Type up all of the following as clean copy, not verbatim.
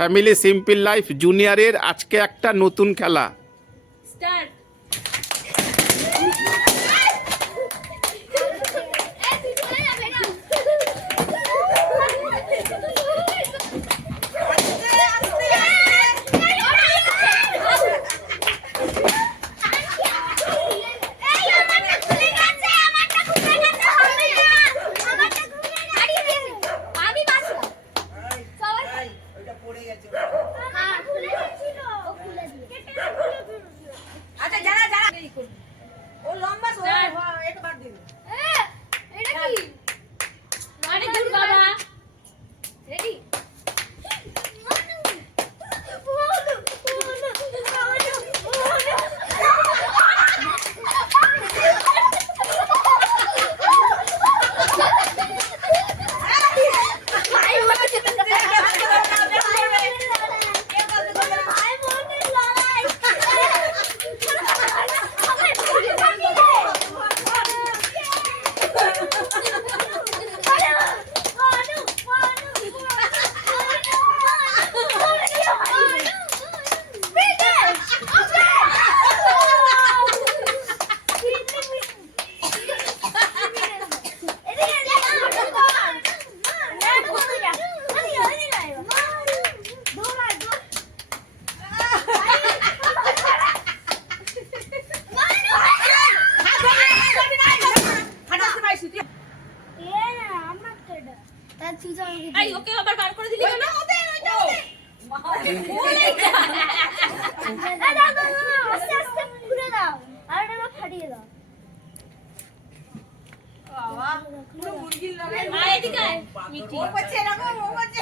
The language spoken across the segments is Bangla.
ফ্যামিলি সিম্পল লাইফ জুনিয়রের আজকে একটা নতুন খেলা। স্টার্ট। ওকে আবার বার করে দিলি কেন? আস্তে আস্তে ঘুরে দাও আর এটা ফাটিয়ে দাও। বাবা পুরো মুরগির লগে আয় এদিকে আয়। মিঠি ও করছে এরকম ও করছে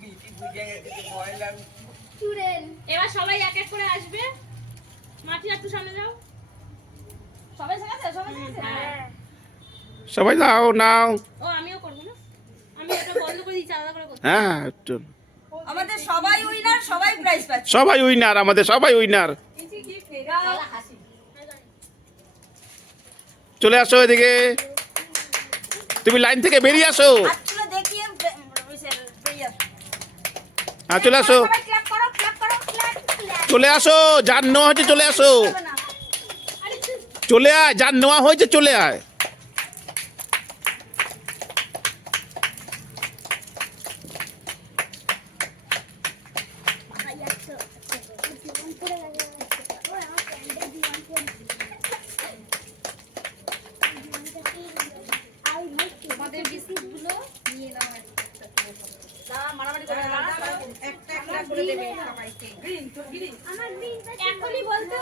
মিঠি বুঝে গেছে যে ভয় লাগে। চুড়েল। এবার সবাই এক এক করে আসবে। মাটি একটু সামনে যাও। সবাই শেখাচ্ছে সবাই শেখাচ্ছে। হ্যাঁ। সবাই যাও নাও। ও আমিও করব না। আমি এটা বন্ধ করে দিচ্ছি, আলাদা করে করতে। হ্যাঁ চল। আমাদের সবাই উইনার সবাই প্রাইজ পাচ্ছে। সবাই উইনার, আমাদের সবাই উইনার। ইজি কি ফেরা হাসি। চলে আসো এদিকে, তুমি লাইন থেকে বেরিয়ে আসো। হাতগুলো দেখিয়ে প্রেয়ার। হ্যাঁ চলে আসো, সবাই ক্ল্যাপ করো ক্ল্যাপ করো ক্ল্যাপ ক্ল্যাপ। চলে আসো, যার নেওয়া হয়েছে চলে আসো। চলে আয়, যার নেওয়া হয়েছে চলে আয়। আমাদের বিস্কুটগুলো নিয়ে নাও। না মারামারি করে না। একটা একটা করে দেবে সবাইকে। গ্রিন তো গ্রিন। এখনই বলতে